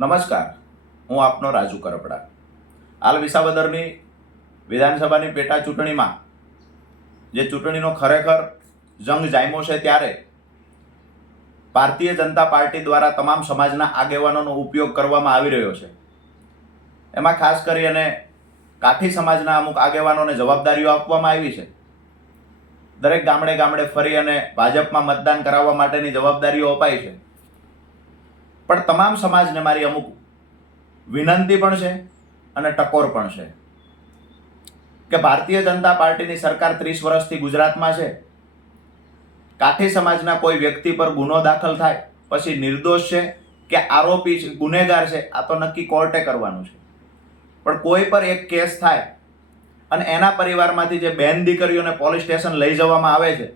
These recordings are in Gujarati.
નમસ્કાર, હું આપનો રાજુ કરપડા. હાલ વિસાવદરની વિધાનસભાની પેટા ચૂંટણીમાં, જે ચૂંટણીનો ખરેખર જંગ જામ્યો છે ત્યારે, ભારતીય જનતા પાર્ટી દ્વારા તમામ સમાજના આગેવાનોનો ઉપયોગ કરવામાં આવી રહ્યો છે. એમાં ખાસ કરી અને કાઠી સમાજના અમુક આગેવાનોને જવાબદારીઓ આપવામાં આવી છે. દરેક ગામડે ગામડે ફરી અને ભાજપમાં મતદાન કરાવવા માટેની જવાબદારીઓ અપાઈ છે. પણ તમામ સમાજને મારી અમુક વિનંતી પણ છે અને ટકોર પણ છે. કે ભારતીય જનતા પાર્ટીની સરકાર ત્રીસ વર્ષથી ગુજરાતમાં છે. કાઠી સમાજના કોઈ વ્યક્તિ પર ગુનો દાખલ થાય, પછી નિર્દોષ છે કે આરોપી છે, ગુનેગાર છે, આ તો નક્કી કોર્ટે કરવાનું છે. પણ કોઈ પર એક કેસ થાય અને એના પરિવારમાંથી જે બેન દીકરીઓને પોલીસ સ્ટેશન લઈ જવામાં આવે છે,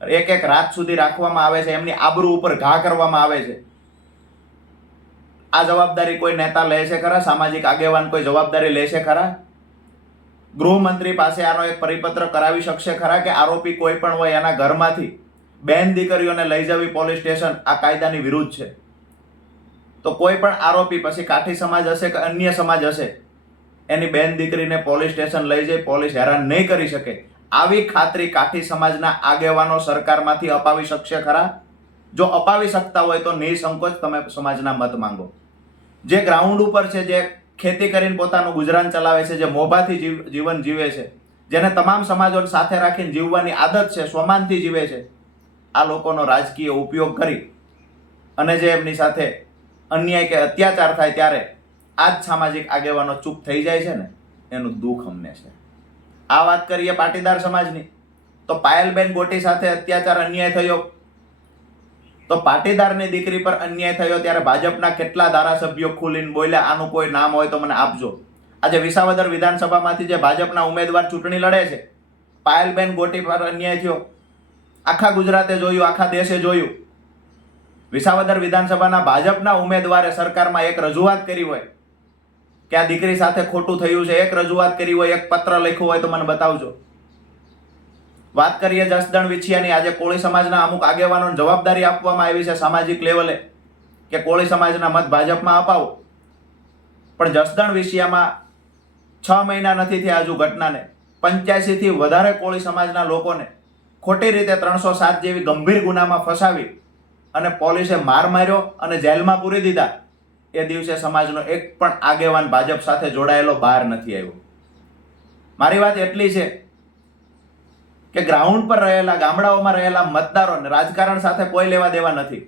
એક એક રાત સુધી રાખવામાં આવે છે, એમની આબરૂ ઉપર ઘા કરવામાં આવે છે આ જવાબદારી કોઈ નેતા લે છે ખરા? સામાજિક આગેવાન કોઈ જવાબદારી લે છે ખરા? ગૃહમંત્રી પાસે આનો એક પરિપત્ર કરાવી શકશે ખરા કે આરોપી કોઈ પણ હોય એના ઘરમાંથી બેન દીકરીઓને લઈ જવી પોલીસ સ્ટેશન આ કાયદાની વિરુદ્ધ છે. તો કોઈ પણ આરોપી પછી કાઠી સમાજ હશે કે અન્ય સમાજ હશે? એની બેન દીકરીને પોલીસ સ્ટેશન લઈ જઈ, પોલીસ હેરાન નહીં કરી શકે. આવી ખાતરી કાઠી સમાજના આગેવાનો સરકારમાંથી અપાવી શકશે ખરા? જો અપાવી શકતા હોય તો નિસંકોચ તમે સમાજના મત માંગો. જે ગ્રાઉન્ડ ઉપર છે, જે ખેતી કરીને પોતાનું ગુજરાન ચલાવે છે, જે મોભાથી જીવ, જીવન જીવે છે, જેને તમામ સમાજોને સાથે રાખીને જીવવાની આદત છે, સ્વમાનથી જીવે છે, આ લોકોનો રાજકીય ઉપયોગ કરી અને જે એમની સાથે અન્યાય કે અત્યાચાર થાય ત્યારે આ જ સામાજિક આગેવાનો ચૂપ થઈ જાય છે ને, એનું દુઃખ અમને છે. આ વાત કરીએ પાટીદાર સમાજની, તો પાયલબેન ગોટી સાથે અત્યાચાર, અન્યાય થયો તો પાટીદારની દીકરી પર અન્યાય થયો ત્યારે ભાજપના કેટલા ધારાસભ્યો ખુલીને બોલ્યા, આનું કોઈ નામ હોય તો મને આપજો. આજે વિસાવદર વિધાનસભામાંથી જે ભાજપના ઉમેદવાર ચૂંટણી લડે છે, પાયલબેન ગોટી પર અન્યાય થયો. આખા ગુજરાતે જોયું, આખા દેશે જોયું. વિસાવદર વિધાનસભાના ભાજપના ઉમેદવારે સરકારમાં એક રજૂઆત કરી હોય કે આ દીકરી સાથે ખોટું થયું છે, એક રજૂઆત કરી હોય, એક પત્ર લખ્યો હોય તો મને બતાવજો. વાત કરીએ જસદણ વિછિયાની. આજે કોળી સમાજના અમુક આગેવાનોને જવાબદારી આપવામાં આવી છે સામાજિક લેવલે કે કોળી સમાજના મત ભાજપમાં અપાવો. પણ જસદણ વિછિયામાં છ મહિના નથી થયા હજુ ઘટનાને. પંચ્યાસીથી વધારે કોળી સમાજના લોકોને ખોટી રીતે ત્રણસો સાત જેવી ગંભીર ગુનામાં ફસાવી અને પોલીસે માર માર્યો અને જેલમાં પૂરી દીધા. એ દિવસે સમાજનો એક પણ આગેવાન ભાજપ સાથે જોડાયેલો બહાર નથી આવ્યો. મારી વાત એટલી છે કે ગ્રાઉન્ડ પર રહેલા, ગામડાઓમાં રહેલા મતદારોને રાજકારણ સાથે કોઈ લેવા દેવા નથી.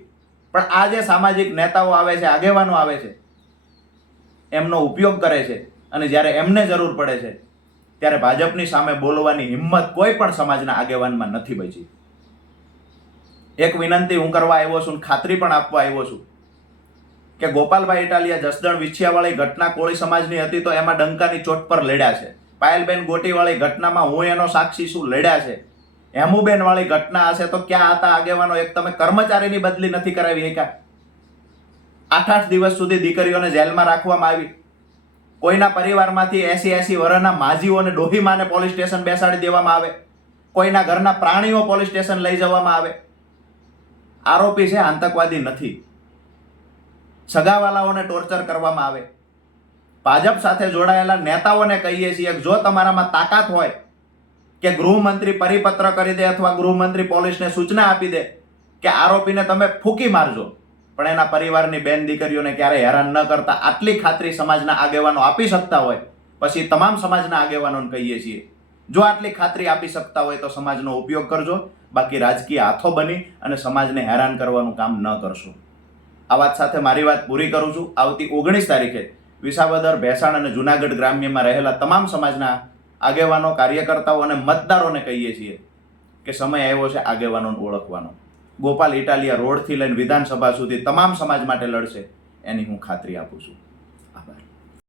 પણ આ જે સામાજિક નેતાઓ આવે છે, આગેવાનો આવે છે, એમનો ઉપયોગ કરે છે અને જ્યારે એમને જરૂર પડે છે, ત્યારે ભાજપની સામે બોલવાની હિંમત કોઈ પણ સમાજના આગેવાનમાં નથી બચી. એક વિનંતી હું કરવા આવ્યો છું ખાતરી પણ આપવા આવ્યો છું કે ગોપાલભાઈ ઇટાલિયા જસદણ વિછિયાવાળી ઘટના કોળી સમાજની હતી તો એમાં ડંકાની ચોટ પર લડ્યા છે. પાયલબેન ગોટીવાળી ઘટનામાં હું એનો સાક્ષી શું લડ્યા છે. હેમુબેન વાળી ઘટના હશે તો ક્યાં હતા આગેવાનો? એક તમે કર્મચારીની બદલી નથી કરાવી શક્યા. આઠ આઠ દિવસ સુધી દીકરીઓને જેલમાં રાખવામાં આવી. કોઈના પરિવારમાંથી એસી એસી વર્ષના માજીઓને ડોહીમાને પોલીસ સ્ટેશન બેસાડી દેવામાં આવે. કોઈના ઘરના પ્રાણીઓ પોલીસ સ્ટેશન લઈ જવામાં આવે. આરોપી છે આતંકવાદી નથી. સગાવાલાઓને ટોર્ચર કરવામાં આવે. ભાજપ સાથે જોડાયેલા નેતાઓને કહીએ છીએ જો તમારામાં તાકાત હોય કે ગૃહમંત્રી પરિપત્ર કરી દે અથવા ગૃહમંત્રી પોલીસને સૂચના આપી દે કે આરોપીને તમે ફૂકી મારજો, પણ એના પરિવારની બેન દીકરીઓને ક્યારે હેરાન ન કરતા આટલી ખાતરી સમાજના આગેવાનો આપી શકતા હોય, પછી તમામ સમાજના આગેવાનોને કહીએ છીએ. જો આટલી ખાતરી આપી શકતા હોય તો સમાજનો ઉપયોગ કરજો, બાકી રાજકીય હાથો બની અને સમાજને હેરાન કરવાનું કામ ન કરશો. આ વાત સાથે મારી વાત પૂરી કરું છું. આવતી ઓગણીસ તારીખે વિસાવદર, ભેસાણ અને જુનાગઢ ગ્રામ્યમાં રહેલા તમામ સમાજના આગેવાનો, કાર્યકર્તાઓ અને મતદારોને કહીએ છીએ કે સમય આવ્યો છે આગેવાનોને ઓળખવાનો. ગોપાલ ઇટાલિયા રોડથી લઈને વિધાનસભા સુધી તમામ સમાજ માટે લડશે, એની હું ખાતરી આપું છું. આભાર.